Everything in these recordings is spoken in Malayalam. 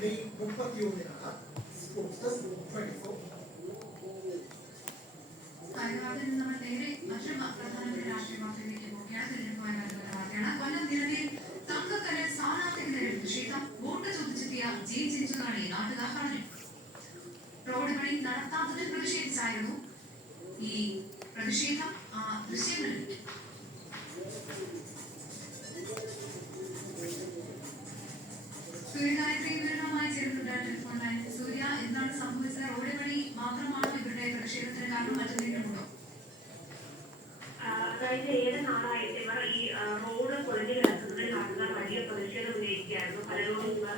മെയ് 31-നാണ്. Sports desk 24. ഹൈദരാബാദിൽ നിന്ന് നമ്മൾ നേരെ മറ്റൊരു പ്രധാനപ്പെട്ട രാഷ്ട്രീയ വാർത്തയിലേക്ക് പോവുകയാണ്. തിരഞ്ഞെടുപ്പുമായി ബന്ധപ്പെട്ട വാർത്തയാണ്. കൊല്ലം നിലവിൽ തങ്കക്കല്ല് സ്ഥാനാർത്ഥിക്കെതിരെ പ്രതിഷേധം. വോട്ട് ചോദിച്ചെത്തിയ ജി ചിഞ്ചുറാണി നാട്ടുകാർ പറഞ്ഞു. റോഡ് പണി നടത്താത്തതിൽ പ്രതിഷേധിച്ചായിരുന്നു ഈ പ്രതിഷേധം. ദൃശ്യങ്ങളിൽ സൂര്യഗായത്രി വിവരങ്ങളുമായി ചേർന്നുണ്ട് ടെലിഫോൺ ലൈനിൽ. സൂര്യ, എന്താണ് സംഭവിച്ചത്? റോഡ് പണി മാത്രമാണോ ഇവരുടെ പ്രതിഷേധത്തിന് കാരണം? മറ്റെന്തെങ്കിലും ഉണ്ടോ? അതായത് 7 നാളായിട്ട് ഇവർ ഈ റോഡ് പൊളിഞ്ഞു കിടക്കുന്നതിൽ നാട്ടുകാർ വലിയ പ്രതിഷേധം ഉന്നയിക്കുകയായിരുന്നു. പലരോടും ഇവർ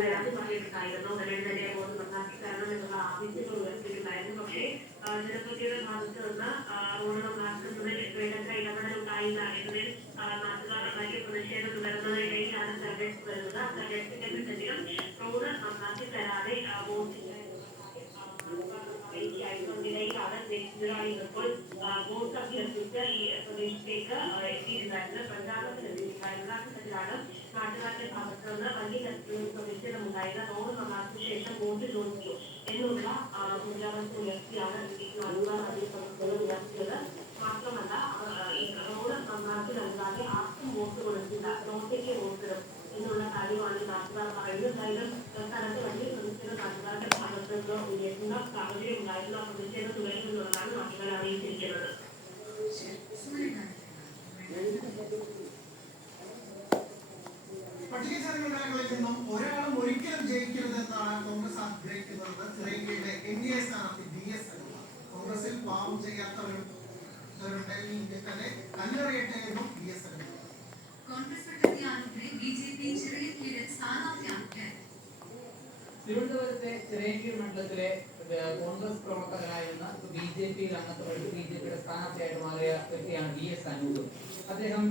പരാതി പറഞ്ഞിട്ടുണ്ടായിരുന്നു. ഉടനെ തന്നെ റോഡ് നന്നാക്കി തരണം എന്നുള്ള ആവശ്യങ്ങൾ ഉയർത്തിയിട്ടുണ്ടായിരുന്നു. പക്ഷേ ജനപ്രതിയുടെ ഭാഗത്ത് നിന്ന് റോഡ് നന്നാക്കുന്നതിൽ വേണ്ടത്ര ഇടപെടൽ ഉണ്ടായില്ല എന്നതിൽ നാട്ടുകാർ വലിയ പ്രതിഷേധം തുടരുന്നതിനിടയിലാണ് തെരഞ്ഞെടുപ്പ് വരുന്നത്. ആ തെരഞ്ഞെടുപ്പിന്റെ ഘട്ടത്തിലും റോഡ് നന്നാക്കി തരാതെ വോട്ടിംഗ് ഇപ്പോൾ വോട്ട് അഭ്യർത്ഥിച്ച് ഈ പ്രദേശത്തേക്ക് എത്തിയിട്ടുണ്ടായിരുന്നത്. പ്രചാരണത്തിനെത്തിയിട്ടുണ്ടായിരുന്ന നാട്ടുകാരുടെ ഭാഗത്ത് നിന്ന് വലിയ തരത്തിലുള്ള പ്രതിഷേധമുണ്ടായത്. റോഡ് നന്നാക്കിയ ശേഷം വോട്ട് ചോദിച്ചു എന്നുള്ള മുദ്രാവാക്യം ഉയർത്തിയാണ് നാട്ടുകാർ ഉയർത്തിയത്. മാത്രമല്ല, ഈ റോഡ് നന്നാക്കി നൽകാതെ ആർക്കും വോട്ട് കൊടുക്കില്ല, നോട്ടേക്ക് വോട്ടിടും എന്നുള്ള കാര്യമാണ് നാട്ടുകാർ പറയുന്നത്. എന്തായാലും സ്ഥലത്ത് വലിയ പ്രതിഷേധം നാട്ടുകാരുടെ ഭാഗത്ത് നിന്ന് ഉയർത്തുന്ന സാഹചര്യം ഉണ്ടായിരുന്നു. ആ പ്രതിഷേധം തുടരുമെന്നുള്ളതാണ് നാട്ടുകാർ അറിയിച്ചിരിക്കുന്നത്. പട്ടികജാതി മണ്ഡലങ്ങളിൽ നിന്നും ഒരാളും ഒരിക്കലും ജയിക്കരുതെന്നാണ് കോൺഗ്രസ് ആഗ്രഹിക്കുന്നത്. ചിറയൻകീഴിലെ NDA സ്ഥാനാർത്ഥി DS അനിൽകുമാർ. കോൺഗ്രസിൽ പാവം ചെയ്യാത്തവരുണ്ട്, തന്നെ കല്ലെറിയട്ടെ എന്നും DS അനിൽകുമാർ. കോൺഗ്രസ് വിട്ടെത്തിയ അനൂപിനെ BJP ചിറയൻകീഴിൽ സ്ഥാനാർത്ഥിയാക്കി. തിരുവനന്തപുരത്തെ ചിറയൻകീഴ് മണ്ഡലത്തിലെ കോൺഗ്രസ് പ്രവർത്തകനായിരുന്ന BJP അംഗത്വമായിട്ട് BJPയുടെ സ്ഥാനാർത്ഥിയായിട്ട് മാറിയ വ്യക്തിയാണ് DS അനൂപ്. അദ്ദേഹം